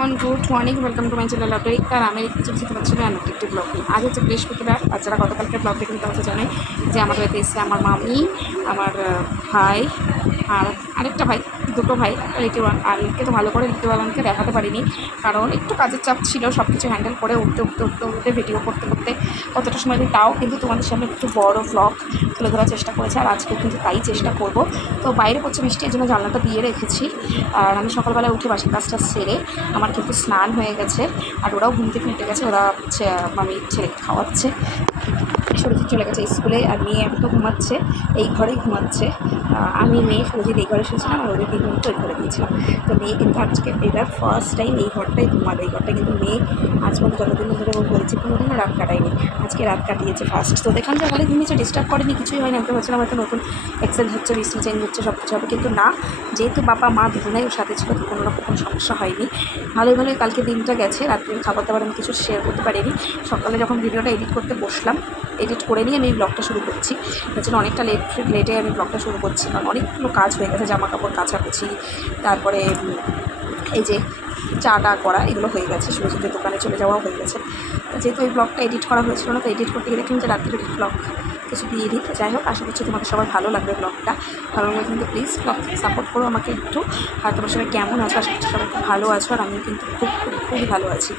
Everyone good morning welcome to my channel update আর আমি কিছু বুঝতে পারছি না অনেক একটি ব্লগ আজ হচ্ছে বৃহস্পতিবার। আর যারা গতকালকে ব্লগ দেখে তারা জানে যে আমার বাড়িতে এসছে আমার মামি, আমার ভাই আর আরেকটা ভাই, দুটো ভাই একটা ওয়ান আর লিটকে তো ভালো করে লিটি ওয়ানকে দেখাতে পারিনি। কারণ একটু কাজের চাপ ছিল সব কিছু হ্যান্ডেল করে উঠতে উঠতে উঠতে উঠতে ভিডিও করতে করতে কতটা সময় দিই তাও কিন্তু তোমাদের সামনে একটু বড় ব্লগ তুলে ধরার চেষ্টা করেছে আর আজকে কিন্তু তাই চেষ্টা করব। তো বাইরে পড়ছে বৃষ্টি এর জন্য জানলাটা দিয়ে রেখেছি। আর আমি সকালবেলায় উঠে বাসের কাজটা সেরে আমার কিন্তু স্নান হয়ে গেছে। আর ওরাও ঘুম থেকে উঠে গেছে, ওরা আমি ছেলেকে খাওয়াচ্ছে। সরজিৎ চলে গেছে স্কুলে আর মেয়ে এখন তো ঘুমাচ্ছে, এই ঘরেই ঘুমাচ্ছে। আমি, মেয়ে সরজিৎ এই ঘরে শুয়েছিলাম আর ওদের তিন তো ওই ঘরে দিয়েছিলাম। তো মেয়ে কিন্তু আজকে এবার ফার্স্ট টাইম এই ঘরটাই ঘুমাবে, এই ঘরটা কিন্তু মেয়ে আজ পর্যন্ত যতদিন ধরে ও বলেছে কোনোদিনও রাত কাটায়নি। আজকে রাত কাটিয়েছে ফার্স্ট তো দেখান যে বলে ঘুমিয়েছে ডিস্টার্ব করেনি, কিছুই হয়নি। আমি তো ভাবছিলাম হয়তো নতুন এক্সেল হচ্ছে রিস্ট চেঞ্জ হচ্ছে সব কিছু হবে। কিন্তু না, যেহেতু বাবা, মা দুজনেই ওর সাথে ছিল, তো কোনো রকম কোনো সমস্যা হয়নি। ভালোই ভালোই কালকে দিনটা গেছে, রাত্রে খাবার দাবার আমি কিছু শেয়ার করতে পারিনি। সকালে যখন ভিডিওটা এডিট করতে বসলাম এডিট করে নিয়ে আমি এই ব্লগটা শুরু করছি। তার জন্য অনেকটা লেট লেটে আমি ব্লগটা শুরু করছি কারণ অনেকগুলো কাজ হয়ে গেছে জামা কাপড় কাচাকুচি, তারপরে এই যে চা টা করা, এগুলো হয়ে গেছে, সুরজিতের দোকানে চলে যাওয়াও হয়ে গেছে। যেহেতু এই ব্লগটা এডিট করা হয়েছিল না, তো এডিট করতে গিয়ে দেখলাম যে রাত্রে ব্লগ কিছু দিয়ে দিই। যাই হোক, আশা করছি তোমাদের সবাই ভালো লাগবে ব্লগটা ভালো লাগলে কিন্তু প্লিজ ব্লগ সাপোর্ট করো আমাকে একটু। আর তোমার সবাই কেমন আছো? আশা করছি সবাই খুব ভালো আছো আর আমি কিন্তু খুব খুব, খুবই ভালো আছি।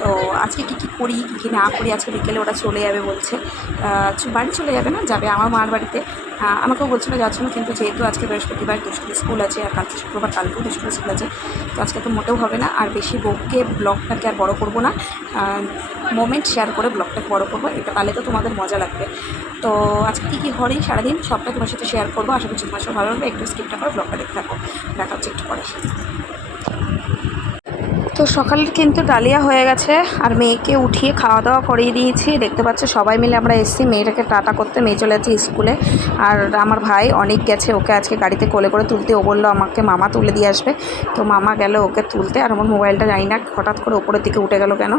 তো আজকে কী কী করি, কী কী না করি? আজকে বিকেলে ওরা চলে যাবে বলছে। বাড়ি চলে যাবে না? যাবে আমার মার বাড়িতে। আমাকেও বলছিল যাচ্ছ না, কিন্তু যেহেতু আজকে বৃহস্পতিবার দুষ্টুর স্কুল আছে আর কালকে শুক্রবার, কালকেও দুষ্টুর স্কুল আছে, তো আজকে তো মোটেও হবে না। আর বেশি বউকে, ব্লগটাকে আর বড় করব না। মোমেন্ট শেয়ার করে ব্লগটাকে বড় করব, এটা তাহলে তো তোমাদের মজা লাগবে। তো আজকে কী কী হরি সারাদিন? সবটা তোমার সাথে শেয়ার করব। আশা করছি তোমার সাথে ভালো লাগবে। একটু স্কিপটা করে ব্লগটা দেখতে থাকো। দেখা হচ্ছে একটু পরে। তো সকালের কিন্তু ডালিয়া হয়ে গেছে, আর মেয়েকে উঠিয়ে খাওয়া দাওয়া করিয়ে দিয়েছি। দেখতে পাচ্ছ, সবাই মিলে আমরা এসেছি, মেয়েটাকে টাটা করতে, মেয়ে চলে যাচ্ছে স্কুলে। আর আমার ভাই অনেক গেছে, ওকে আজকে গাড়িতে কোলে করে তুলতে। ও বলল, আমাকে মামা তুলে দিয়ে আসবে। তো মামা গেল ওকে তুলতে, আর আমার মোবাইলটা জানি না, হঠাৎ করে ওপরের দিকে উঠে গেল কেন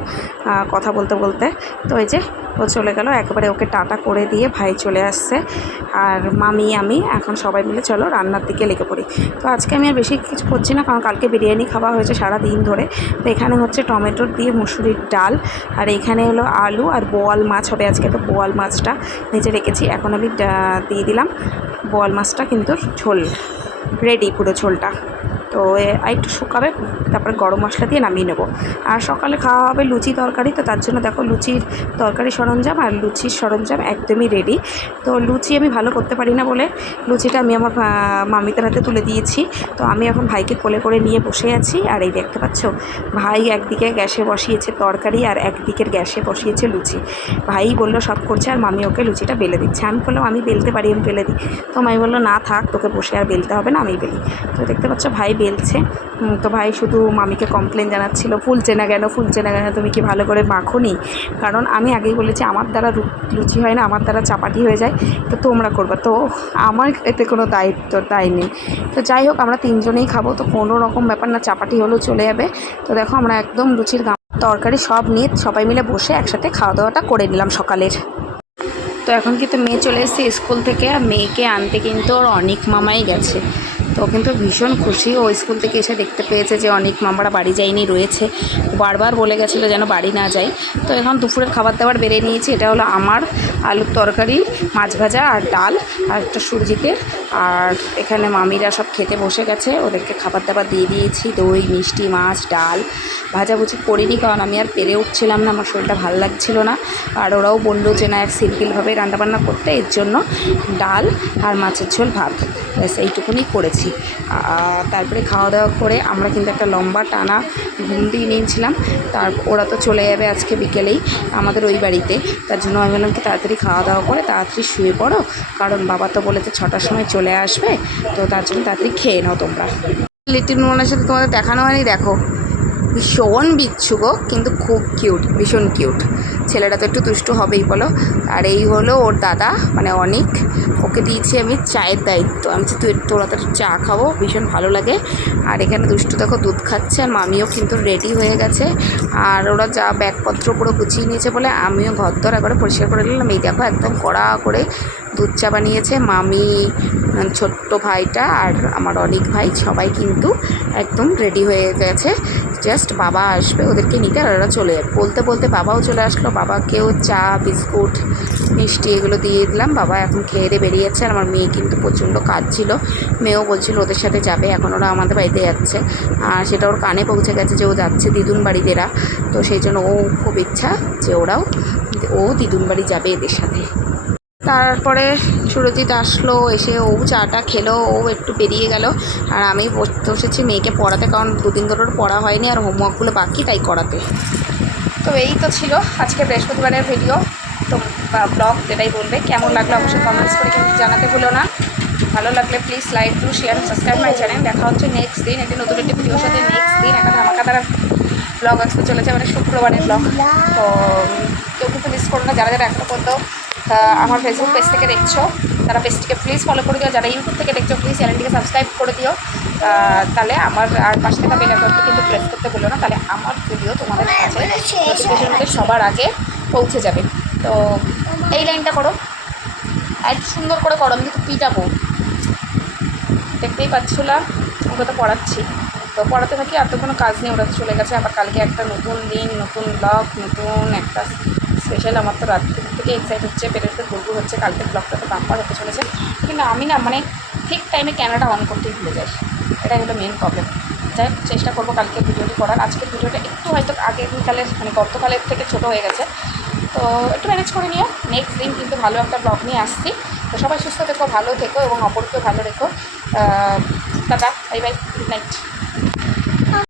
কথা বলতে বলতে। তো এই যে, ও চলে গেল, একবারে ওকে টাটা করে দিয়ে ভাই চলে আসছে। আর মামি, আমি, এখন সবাই মিলে চলো, রান্নার দিকে লেগে পড়ি। তো আজকে আমি আর বেশি কিছু করছি না, কারণ কালকে বিরিয়ানি খাওয়া হয়েছে সারা দিন ধরে। তো এখানে হচ্ছে টমেটোর দিয়ে মুসুরির ডাল, আর এখানে হলো আলু আর বোয়াল মাছ হবে আজকে। তো বোয়াল মাছটা ভেজে রেখেছি, এখন আমি দিয়ে দিলাম বোয়াল মাছটা কিন্তু ঝোল রেডি পুরো ঝোলটা। তো একটু শুকাবে, তারপরে গরম মশলা দিয়ে নামিয়ে নেব। আর সকালে খাওয়া হবে লুচি তরকারি, তো তার জন্য দেখো লুচির তরকারি সরঞ্জাম আর লুচির সরঞ্জাম একদমই রেডি তো লুচি আমি ভালো করতে পারি না বলে লুচিটা আমি আমার মামিতার হাতে তুলে দিয়েছি। তো আমি এখন ভাইকে কোলে করে নিয়ে বসে আছি, আর এই দেখতে পাচ্ছ, ভাই একদিকে গ্যাসে বসিয়েছে তরকারি আর একদিকের গ্যাসে বসিয়েছে লুচি। ভাই বলল, সব করছে আর মামি ওকে লুচিটা বেলে দিচ্ছে। আমি বললাম, আমি বেলতে পারি, আমি বেলে দিই। তো মামি বলল, না থাক, তোকে বসে আর বেলতে হবে না, আমি বেলি। তো দেখতে পাচ্ছ, ভাই বেলছে তো ভাই শুধু মামিকে কমপ্লেন জানাচ্ছিল, ফুলছে না কেন, ফুলছে না কেন, তুমি কি ভালো করে মাখোনি? কারণ আমি আগেই বলেছি, আমার দ্বারা লুচি হয় না, আমার দ্বারা চাপাটি হয়ে যায়, তো তোমরা করবে। তো আমার এতে কোনো দায়িত্ব দায় নেই তো যাই হোক, আমরা তিনজনেই খাব, তো কোনো রকম ব্যাপার না, চাপাটি হলেও চলে যাবে। তো দেখো, আমরা একদম লুচির তরকারি সব নিয়ে সবাই মিলে বসে একসাথে খাওয়া দাওয়াটা করে নিলাম সকালের। তো এখন কিন্তু মেয়ে চলে এসেছে স্কুল থেকে, আর মেয়েকে আনতে কিন্তু ওর অনেক মামাই গেছে। তো কিন্তু ভীষণ খুশি। ও স্কুল থেকে এসে দেখতে পেয়েছে যে অনেক মামারা বাড়ি যায়নি, রয়েছে। বারবার বলে গেছিল যেন বাড়ি না যায়। তো এখন দুপুরের খাবার দাবার বেড়ে নিয়েছি। এটা হলো আমার আলুর তরকারি, মাছ ভাজা আর ডাল আর একটা সুরজিতের আর এখানে মামিরা সব খেতে বসে গেছে। ওদেরকে খাবার দাবার দিয়ে দিয়েছি, দই, মিষ্টি, মাছ, ডাল। ভাজাভুজি করিনি কারণ আমি আর পেরে উঠছিলাম না, আমার শরীরটা ভালো লাগছিল না। আর ওরাও বলল যে, না, এক সিম্পলভাবে রান্নাবান্না করতে, এর জন্য ডাল আর মাছের ঝোল ভাত। ব্যাস, এইটুকুনি করেছি। তারপরে খাওয়া দাওয়া করে আমরা কিন্তু একটা লম্বা টানা ঘুম দিয়ে নিয়েছিলাম। তার, ওরা তো চলে যাবে আজকে বিকেলেই আমাদের ওই বাড়িতে। তার জন্য আমি বললাম কি তাড়াতাড়ি খাওয়া দাওয়া করে, তাড়াতাড়ি শুয়ে পড়ো। কারণ বাবা তো বলেছে, ছটার সময় চলে আসবে, তো তার জন্য তাড়াতাড়ি খেয়ে নাও তোমরা। লিটিল মোহনের সাথে তোমাদের দেখানো হয়নি, দেখো। ভীষণ বিচ্ছু গো, কিন্তু খুব কিউট ভীষণ কিউট ছেলেটা তো একটু দুষ্টু হবেই বলো। আর এই হলো ওর দাদা মানে অনেক। ওকে দিয়েছি আমি চায়ের দায়িত্ব। আমি তুই তোরা তো চা খাব, ভীষণ ভালো লাগে। আর এখানে দুষ্টু দেখো দুধ খাচ্ছে, আর মামিও কিন্তু রেডি হয়ে গেছে। আর ওরা যা ব্যাগপত্র পুরো গুছিয়ে নিয়েছে বলে আমিও ঘর দর একবারে পরিষ্কার করে নিলাম। এই দেখো একদম কড়া করে দুধ চা বানিয়েছে, মামি, ছোট্ট ভাইটা আর আমার অনেক ভাই, সবাই কিন্তু একদম রেডি হয়ে গেছে। জাস্ট বাবা আসবে ওদেরকে নিতে আর ওরা চলে যাবে। বলতে বলতে বাবাও চলে আসলো, বাবাকেও চা, বিস্কুট, মিষ্টি এগুলো দিয়ে দিলাম। বাবা এখন খেয়ে দিয়ে বেরিয়েছে আর আমার মেয়ে কিন্তু প্রচণ্ড কাজ ছিল মেয়েও বলছিল ওদের সাথে যাবে, এখন ওরা আমাদের বাড়িতে যাচ্ছে। আর সেটা ওর কানে পৌঁছে গেছে যে ও যাচ্ছে দিদুন বাড়িদেরা তো সেই জন্য ও খুব ইচ্ছা যে ওরাও, ও দিদুন বাড়ি যাবে এদের সাথে। তারপরে সুরজিৎ আসলো, এসে ও চাটা খেলো, ও একটু বেরিয়ে গেল। আর আমি বস- বসেছি মেয়েকে পড়াতে, কারণ দুদিন ধরে পড়া হয়নি আর হোমওয়ার্কগুলো বাকি, তাই করাতে। তো এই তো ছিল আজকে বৃহস্পতিবারের ভিডিও তো ব্লগ যেটাই বলবে, কেমন লাগল অবশ্যই কমেন্টস করে কিন্তু জানাতে ভুলো না। ভালো লাগলে please like to share subscribe my channel দেখা হচ্ছে নেক্সট দিন একটি নতুন একটি ভিডিওর সাথে নেক্সট দিন। একটা ধামাকা তারা ব্লগ আসতে চলেছে মানে শুক্রবারের ব্লগ তো, কেউ কিন্তু মিস করো না, যারা যারা এখনও পর্যন্ত আহ, আমার ফেসবুক পেজ থেকে দেখছ তারা পেজটিকে প্লিজ ফলো করে দিও। যারা ইউটিউব থেকে দেখছ প্লিজ চ্যানেলটিকে সাবস্ক্রাইব করে দিও। তাহলে আমার আর পাশে থাকা বেল কিন্তু প্রেস করতে বলো না। তাহলে আমার ভিডিও তোমাদের কাছে নোটিফিকেশন মধ্যে সবার আগে পৌঁছে যাবে। তো এই লাইনটা করো। এক সুন্দর করে করো আমি কিন্তু পিটাবো। দেখতেই পাচ্ছিলাম ওকে তো পড়াচ্ছি। তো পড়াতে থাকি আর তো কোনো কাজ নেই। ওরা চলে গেছে। আবার কালকে একটা নতুন দিন নতুন ব্লগ নতুন একটা স্পেশাল আমার তো রাত্রি থেকে এক্সাইট হচ্ছে পেটেতে গর্ব হচ্ছে কালকে ব্লগটা তো বাম্পার হতে চলেছে। কিন্তু আমি না মানে ঠিক টাইমে ক্যামেরাটা অন করতেই ভুলে যাই। এটাই হলো মেন প্রবলেম যাই চেষ্টা করব কালকে ভিডিওটি করার। আজকের ভিডিওটা একটু হয়তো আগেকালের মানে গতকালের থেকে ছোট হয়ে গেছে। তো একটু ম্যানেজ করে নিও। নেক্সট দিন কিন্তু ভালো একটা ব্লগ নিয়ে আসছি। তো সবাই সুস্থ থেকো, ভালো থেকো এবং অপরকেও ভালো রেখো। Tata bye bye good night